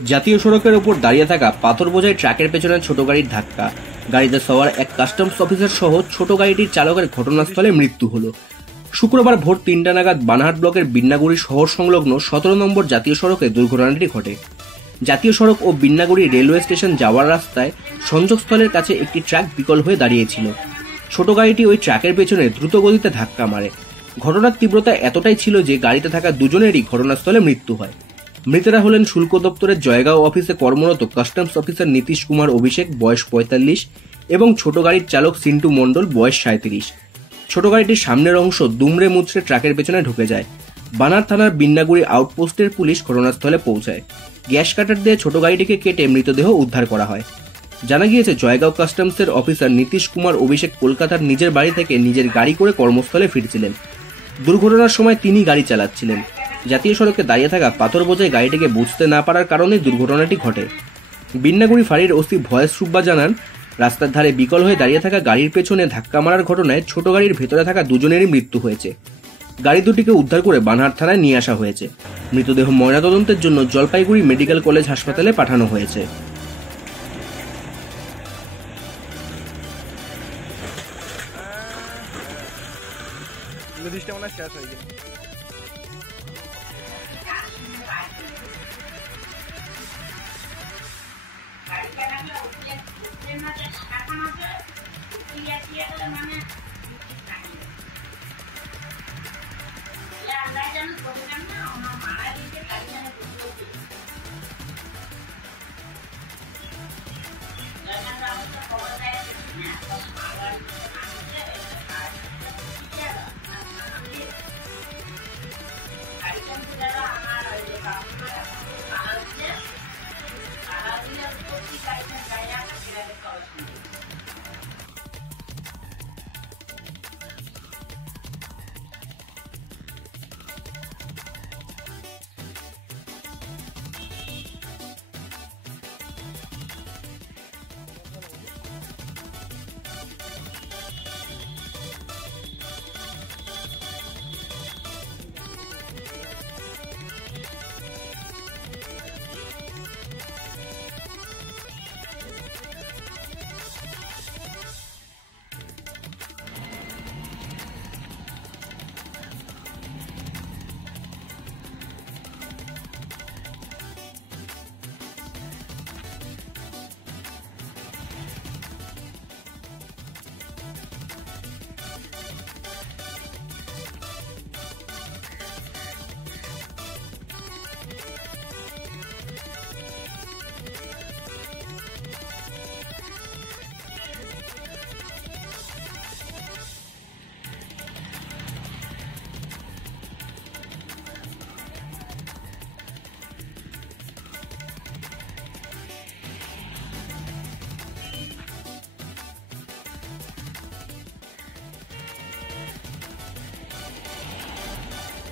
জাতীয় সড়কের ওপর দাঁড়িয়ে থাকা পাথর বোঝাই ট্রাকের পেছনে ছোট গাড়ির ধাক্কা। গাড়িতে সওয়ার এক কাস্টমস অফিসার সহ ছোট গাড়িটির চালকের ঘটনাস্থলে মৃত্যু হলো। শুক্রবার ভোর ৩টা নাগাদ বানাহাট ব্লকের বিন্নাগুড়ি শহর সংলগ্ন ১৭ নম্বর জাতীয় সড়কে দুর্ঘটনাটি ঘটে। জাতীয় সড়ক ও বিন্নাগুড়ি রেলওয়ে স্টেশন যাওয়ার রাস্তায় সংযোগস্থলের কাছে একটি ট্রাক বিকল হয়ে দাঁড়িয়েছিল। ছোট গাড়িটি ওই ট্রাকের পেছনে দ্রুত গতিতে ধাক্কা মারে। ঘটনার তীব্রতা এতটাই ছিল যে গাড়িতে থাকা দুজনেরই ঘটনাস্থলে মৃত্যু হয়। মৃতেরা হলেন শুল্ক দপ্তরের জয়গাঁও অফিসে কর্মরত কাস্টমস অফিসার নীতিশ কুমার অভিষেক, বয়স ৪৫, এবং ছোট গাড়ির চালক সিন্টু মণ্ডল, বয়স ৩৭। ছোট গাড়িটির সামনের অংশ দুমড়ে মুচড়ে ট্রাকের পেছনে ঢুকে যায়। বানার থানার বিন্নাগুড়ি আউটপোস্টের পুলিশ ঘটনাস্থলে পৌঁছায়। গ্যাস কাটার দিয়ে ছোট গাড়িটিকে কেটে মৃতদেহ উদ্ধার করা হয়। জানা গিয়েছে, জয়গাঁও কাস্টমসের অফিসার নীতিশ কুমার অভিষেক কলকাতার নিজের বাড়ি থেকে নিজের গাড়ি করে কর্মস্থলে ফিরছিলেন। দুর্ঘটনার সময় তিনি গাড়ি চালাচ্ছিলেন। জাতীয় সড়কে দাঁড়িয়ে থাকা পাথর বোঝাই গাড়িটিকে বুঝতে না পারার কারণে দুর্ঘটনাটি ঘটে। বিন্নাগুড়ি ফাঁড়ির ওসি ভয়েস সুব্বা জানান, রাস্তার ধারে বিকল হয়ে দাঁড়িয়ে থাকা গাড়ির পেছনে ধাক্কা মারার ঘটনায় ছোট গাড়ির ভেতরে থাকা দুজনেরই মৃত্যু হয়েছে। গাড়ি দুটিকে উদ্ধার করে বানহাট থানায় নিয়ে আসা হয়েছে। মৃতদেহ ময়নাতদন্তের জন্য জলপাইগুড়ি মেডিকেল কলেজ হাসপাতালে পাঠানো হয়েছে।